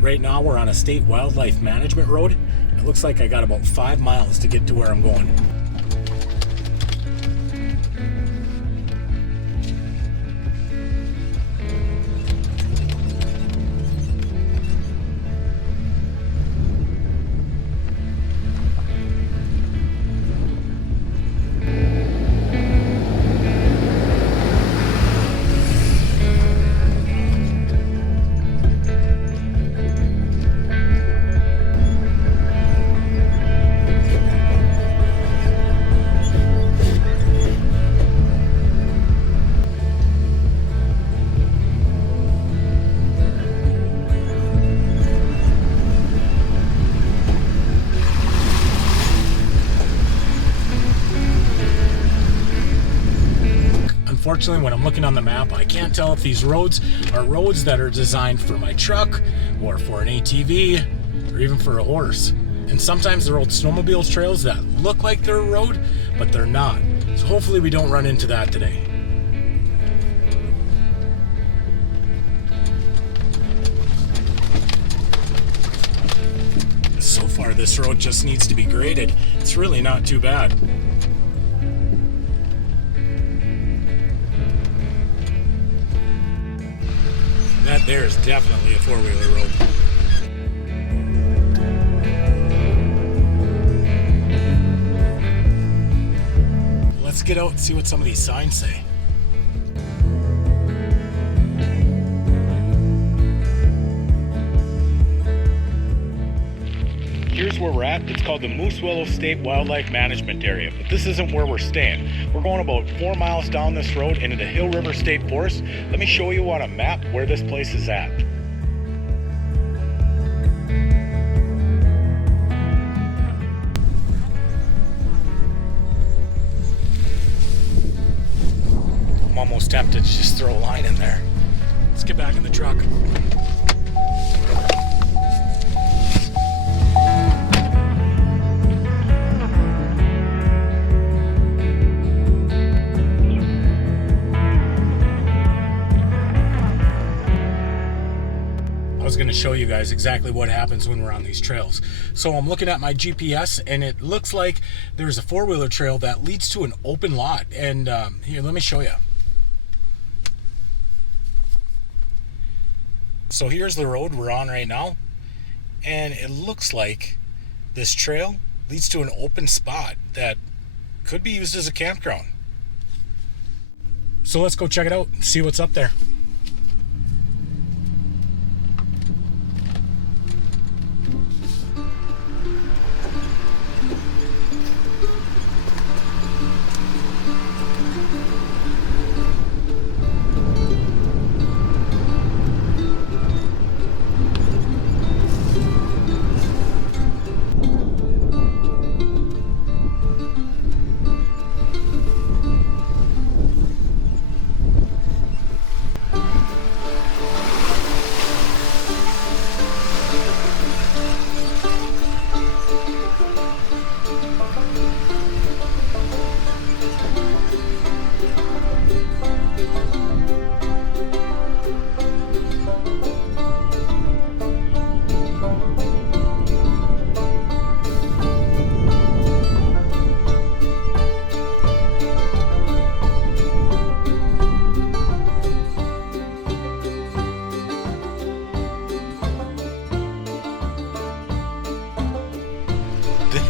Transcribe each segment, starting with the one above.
Right now we're on a state wildlife management road. It looks like I got about 5 miles to get to where I'm going. Unfortunately, when I'm looking on the map, I can't tell if these roads are roads that are designed for my truck or for an ATV or even for a horse. And sometimes there are old snowmobile trails that look like they're a road, but they're not. So hopefully we don't run into that today. So far, this road just needs to be graded. It's really not too bad. That there is definitely a four-wheeler road. Let's get out and see what some of these signs say. Here's where we're at. It's called the Moose Willow State Wildlife Management Area, but this isn't where we're staying. We're going about 4 miles down this road into the Hill River State Forest. Let me show you on a map where this place is at. I'm almost tempted to just throw a line in there. Let's get back in the truck. Going to show you guys exactly what happens when we're on these trails. So I'm looking at my GPS and it looks like there's a four-wheeler trail that leads to an open lot, and here, let me show you. So here's the road we're on right now, and it looks like this trail leads to an open spot that could be used as a campground. So let's go check it out and see what's up there.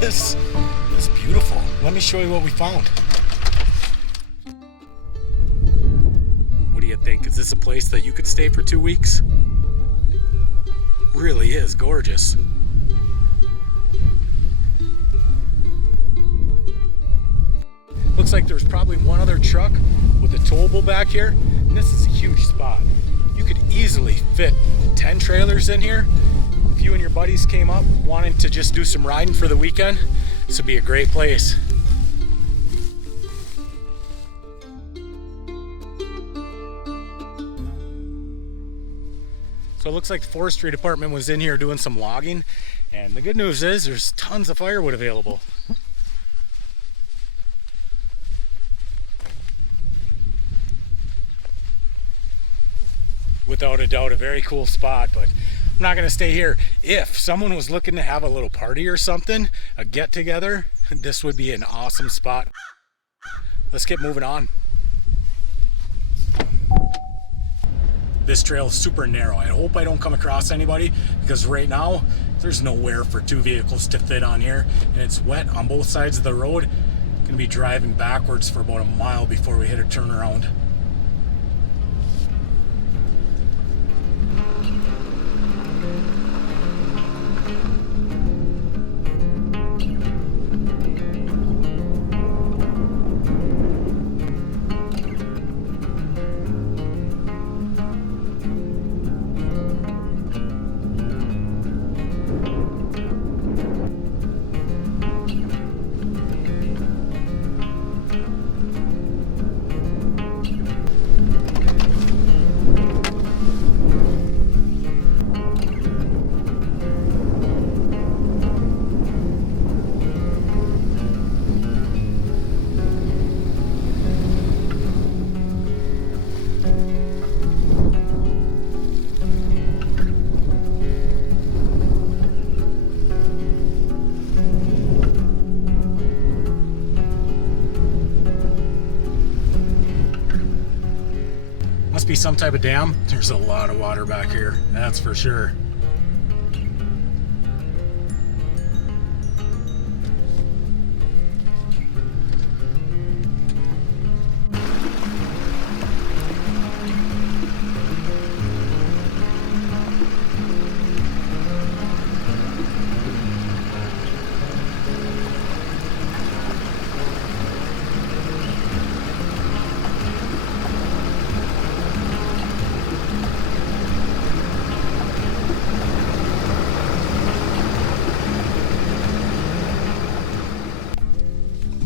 This is beautiful. Let me show you what we found. What do you think? Is this a place that you could stay for 2 weeks? Really is gorgeous. Looks like there's probably one other truck with a towable back here, and this is a huge spot. You could easily fit 10 trailers in here. If you and your buddies came up wanting to just do some riding for the weekend, this would be a great place. So it looks like the forestry department was in here doing some logging, and the good news is there's tons of firewood available. Without a doubt, a very cool spot, but I'm not gonna stay here. If someone was looking to have a little party or something, a get together, this would be an awesome spot. Let's get moving on. This trail is super narrow. I hope I don't come across anybody, because right now there's nowhere for 2 vehicles to fit on here, and it's wet on both sides of the road. Gonna be driving backwards for about a mile before we hit a turnaround. Must be some type of dam. There's a lot of water back here, that's for sure.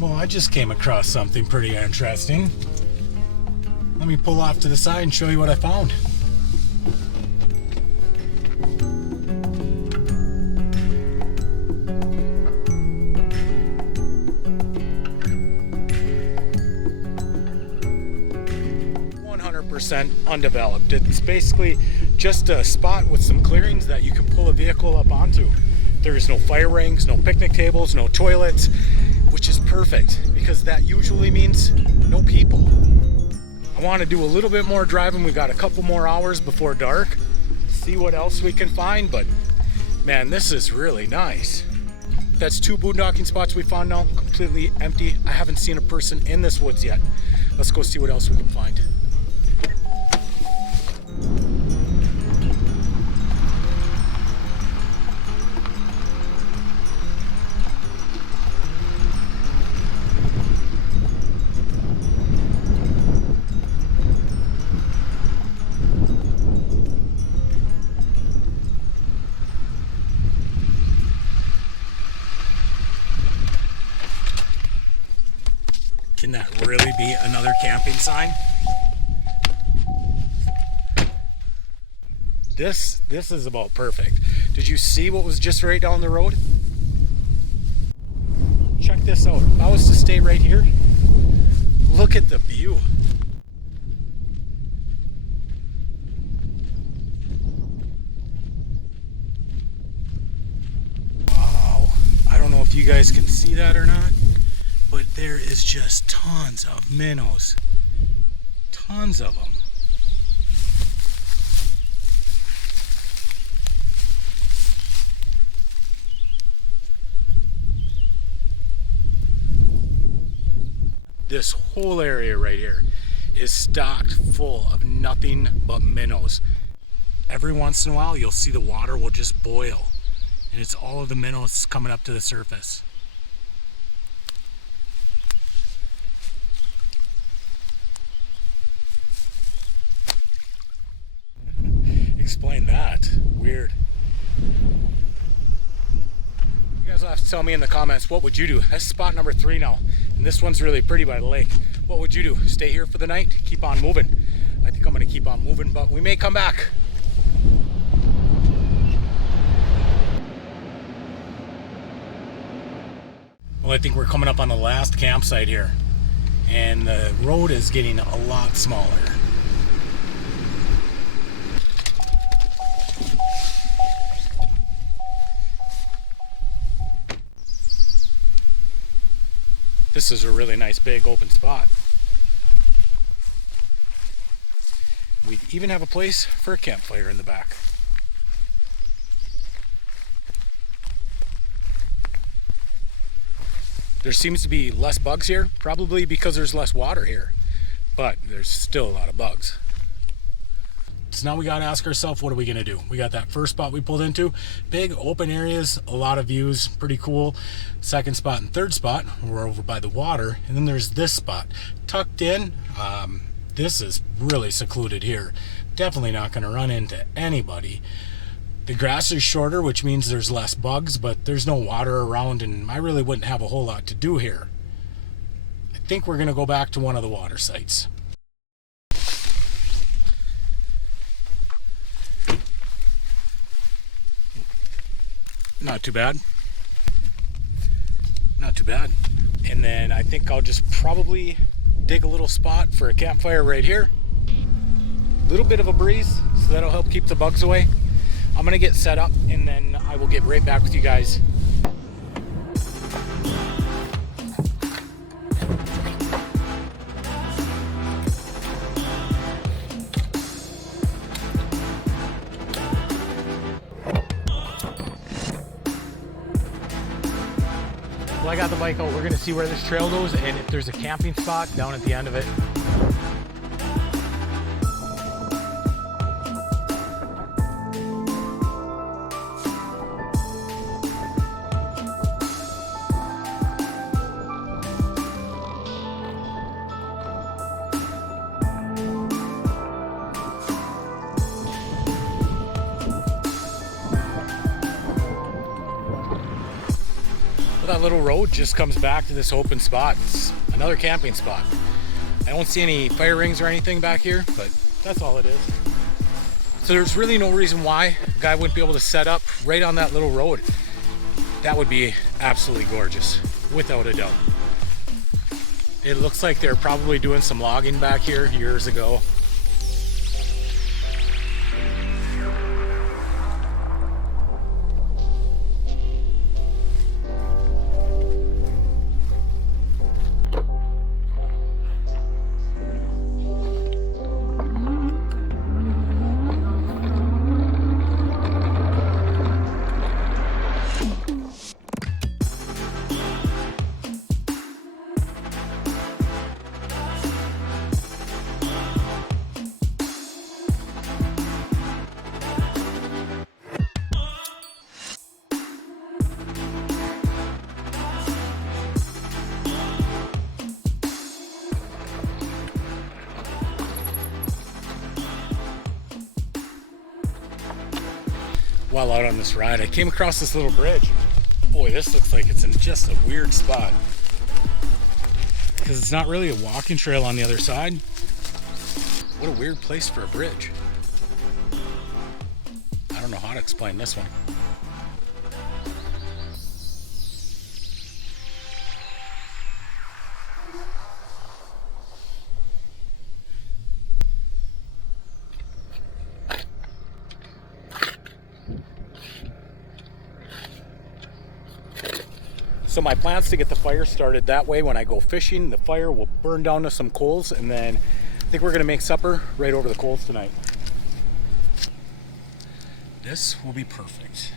Well, I just came across something pretty interesting. Let me pull off to the side and show you what I found. Undeveloped. It's basically just a spot with some clearings that you can pull a vehicle up onto. There's no fire rings, no picnic tables, no toilets, which is perfect because that usually means no people. I want to do a little bit more driving. We got a couple more hours before dark. See what else we can find, but man, this is really nice. That's 2 boondocking spots we found now, completely empty. I haven't seen a person in this woods yet. Let's go see what else we can find. Can that really be another camping sign? This is about perfect. Did you see what was just right down the road? Check this out. If I was to stay right here, look at the view. Wow. I don't know if you guys can see that or not, but there is just tons of minnows. Tons of them. This whole area right here is stocked full of nothing but minnows. Every once in a while you'll see the water will just boil, and it's all of the minnows coming up to the surface. Explain that. Weird. You guys will have to tell me in the comments, what would you do? That's spot number 3 now, and this one's really pretty by the lake. What would you do? Stay here for the night? Keep on moving? I think I'm gonna keep on moving, but we may come back. Well, I think we're coming up on the last campsite here, and the road is getting a lot smaller. This is a really nice big open spot. We even have a place for a campfire in the back. There seems to be less bugs here, probably because there's less water here, but there's still a lot of bugs. So now we gotta ask ourselves, what are we gonna do? We got that first spot we pulled into, big open areas, a lot of views, pretty cool. Second spot and third spot, we're over by the water, and then there's this spot, tucked in. This is really secluded here. Definitely not gonna run into anybody. The grass is shorter, which means there's less bugs, but there's no water around, and I really wouldn't have a whole lot to do here. I think we're gonna go back to one of the water sites. Not too bad. Not too bad. And then I think I'll just probably dig a little spot for a campfire right here. A little bit of a breeze, so that'll help keep the bugs away. I'm gonna get set up and then I will get right back with you guys. Well, I got the bike out. We're gonna see where this trail goes and if there's a camping spot down at the end of it. That little road just comes back to this open spot. It's another camping spot. I don't see any fire rings or anything back here, but that's all it is. So there's really no reason why a guy wouldn't be able to set up right on that little road. That would be absolutely gorgeous, without a doubt. It looks like they're probably doing some logging back here years ago. While out on this ride, I came across this little bridge. Boy, this looks like it's in just a weird spot, because it's not really a walking trail on the other side. What a weird place for a bridge. I don't know how to explain this one. So my plan's to get the fire started that way. When I go fishing, the fire will burn down to some coals, and then I think we're gonna make supper right over the coals tonight. This will be perfect.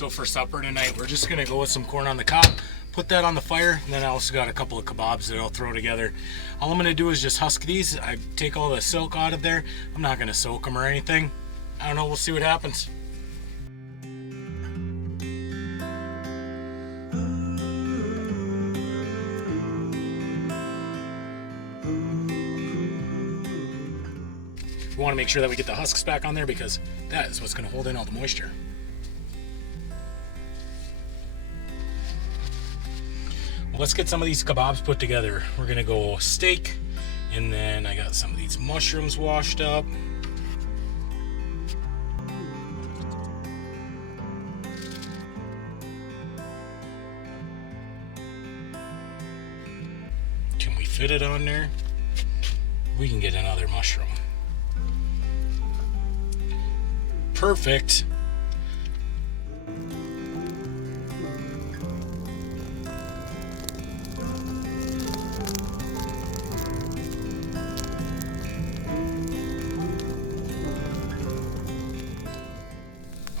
So for supper tonight, we're just gonna go with some corn on the cob, put that on the fire, and then I also got a couple of kebabs that I'll throw together. All I'm gonna do is just husk these. I take all the silk out of there. I'm not gonna soak them or anything. I don't know, we'll see what happens. We want to make sure that we get the husks back on there because that is what's going to hold in all the moisture. Well, let's get some of these kebabs put together. We're going to go steak, and then I got some of these mushrooms washed up. Can we fit it on there? We can get another mushroom. Perfect.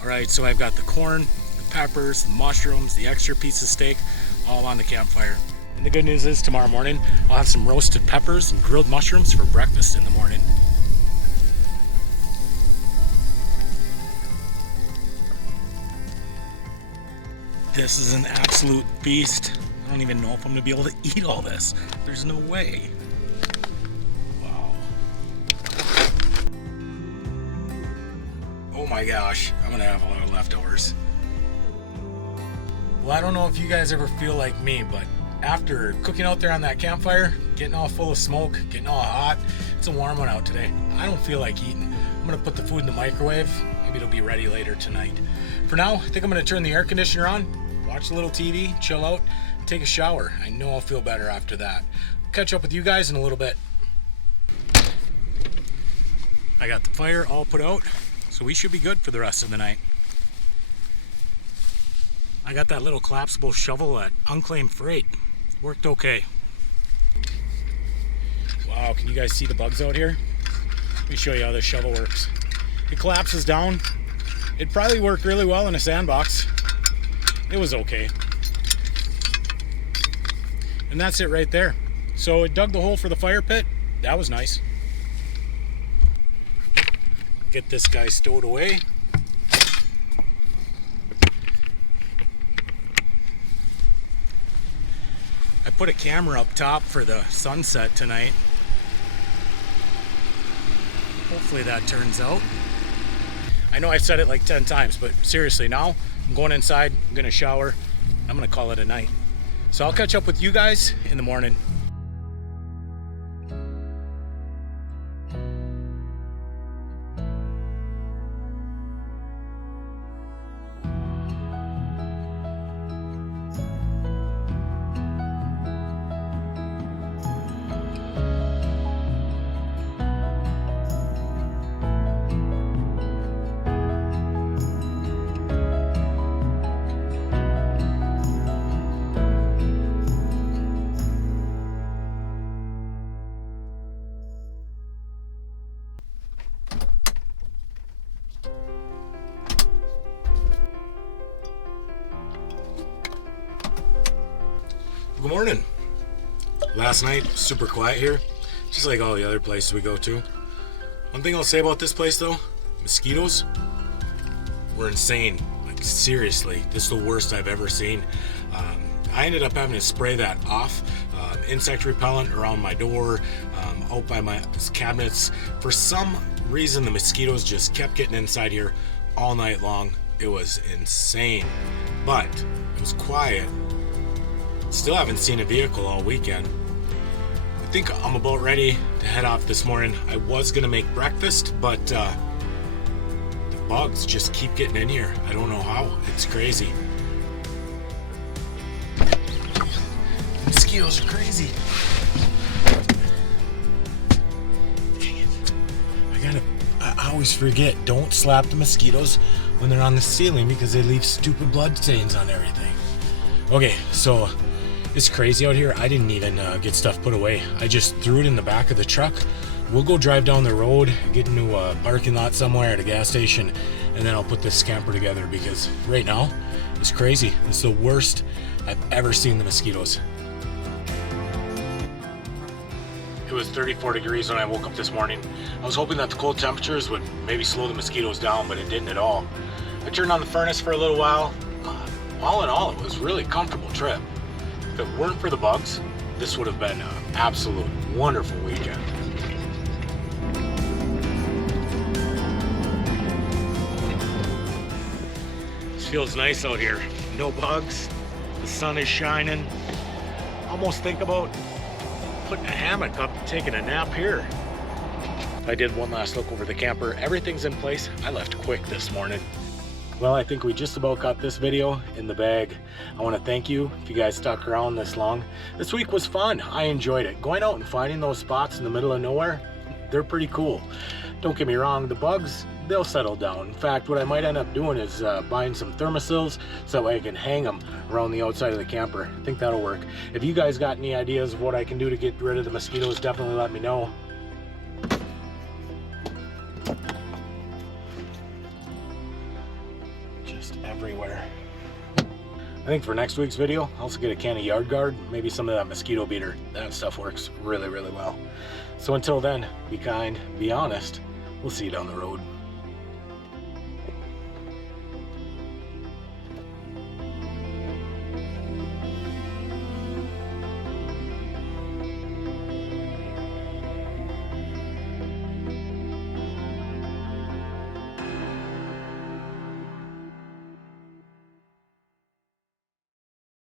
All right, so I've got the corn, the peppers, the mushrooms, the extra piece of steak, all on the campfire. And the good news is tomorrow morning, I'll have some roasted peppers and grilled mushrooms for breakfast in the morning. This is an absolute beast. I don't even know if I'm gonna be able to eat all this. There's no way. Wow. Oh my gosh, I'm gonna have a lot of leftovers. Well, I don't know if you guys ever feel like me, but after cooking out there on that campfire, getting all full of smoke, getting all hot, it's a warm one out today. I don't feel like eating. I'm gonna put the food in the microwave. Maybe it'll be ready later tonight. For now, I think I'm gonna turn the air conditioner on, watch a little TV, chill out, take a shower. I know I'll feel better after that. I'll catch up with you guys in a little bit. I got the fire all put out, so we should be good for the rest of the night. I got that little collapsible shovel at Unclaimed Freight. Worked okay. Wow, can you guys see the bugs out here? Let me show you how this shovel works. It collapses down. It'd probably work really well in a sandbox. It was okay. And that's it right there. So it dug the hole for the fire pit. That was nice. Get this guy stowed away. I put a camera up top for the sunset tonight. Hopefully that turns out. I know I've said it like 10 times, but seriously now, I'm going inside, I'm gonna shower, I'm gonna call it a night. So I'll catch up with you guys in the morning. Good morning. Last night, super quiet here, just like all the other places we go to. One thing I'll say about this place though, mosquitoes were insane. Like seriously, this is the worst I've ever seen. I ended up having to spray that off, insect repellent around my door, out by my cabinets. For some reason, the mosquitoes just kept getting inside here all night long. It was insane, but it was quiet. Still haven't seen a vehicle all weekend. I think I'm about ready to head off this morning. I was gonna make breakfast, but the bugs just keep getting in here. I don't know how. It's crazy. Mosquitoes are crazy. Dang it. I always forget, don't slap the mosquitoes when they're on the ceiling because they leave stupid blood stains on everything. Okay, so it's crazy out here. I didn't even get stuff put away. I just threw it in the back of the truck. We'll go drive down the road, get into a parking lot somewhere at a gas station, and then I'll put this camper together because right now It's crazy. It's the worst I've ever seen the mosquitoes. It was 34 degrees when I woke up this morning. I was hoping that the cold temperatures would maybe slow the mosquitoes down, but it didn't at all. I turned on the furnace for a little while. All in all, it was a really comfortable trip. If it weren't for the bugs, this would have been an absolute wonderful weekend. This feels nice out here. No bugs, the sun is shining. Almost think about putting a hammock up and taking a nap here. I did one last look over the camper. Everything's in place. I left quick this morning. Well, I think we just about got this video in the bag. I want to thank you if you guys stuck around this long. This week was fun. I enjoyed it. Going out and finding those spots in the middle of nowhere, they're pretty cool. Don't get me wrong, the bugs, they'll settle down. In fact, what I might end up doing is buying some thermosills so that way I can hang them around the outside of the camper. I think that'll work. If you guys got any ideas of what I can do to get rid of the mosquitoes, definitely let me know. Just everywhere. I think for next week's video, I'll also get a can of Yard Guard, maybe some of that mosquito beater. That stuff works really, really well. So until then, be kind, be honest. We'll see you down the road.